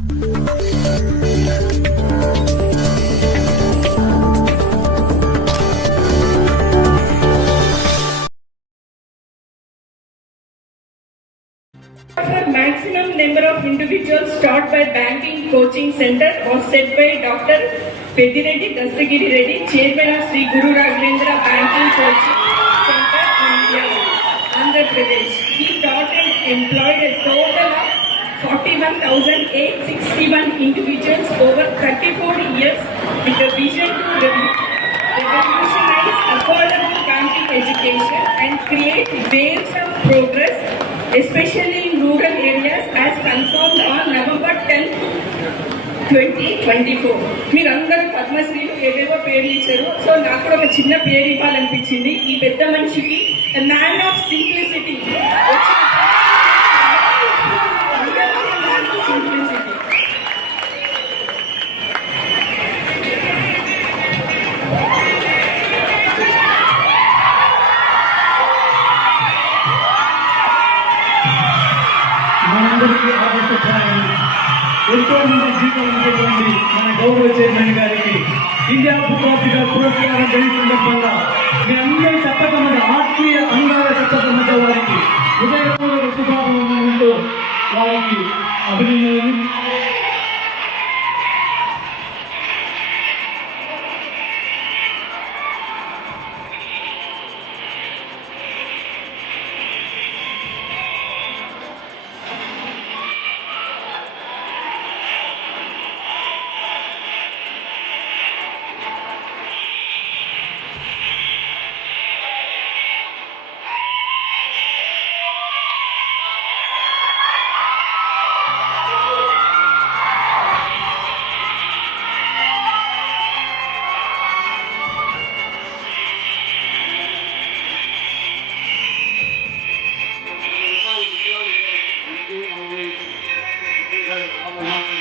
Maximum number of individuals taught by banking coaching center was set by Dr. Pedireddy Dastagiri Reddy, chairman of Sri Guru Raghavendra Banking Coaching Center, India, Andhra Pradesh. He taught and employed a total 41,861 individuals over 34 years with a vision to revolutionize affordable banking education and create waves of progress, especially in rural areas as confirmed on November 10, 2024. మీరందరూ పద్మశ్రీలు ఏవేవో పేర్లు ఇచ్చారు so నాకు కూడా ఒక చిన్న పేరు ఇవ్వాలనిపించింది ఈ పెద్ద మనిషికి మ్యాన్ ఆఫ్ సింప్లిసిటీ సింప్లిసిటీ మనందరికీ ఆదర్శప్రాయం ఎంతో మంది జీవితం ఉండేటువంటి మన గౌరవ చైర్మన్ గారికి ఇండియా భూపాతిక పురస్కారం గెలిచడం వల్ల మీ అందరి తప్పకుండా ఆత్మీయ అంగాల తప్పకుండా వారికి హృదయపూర్వక శుభాకాంక్షలతో వారికి అభినందనలు. Yeah.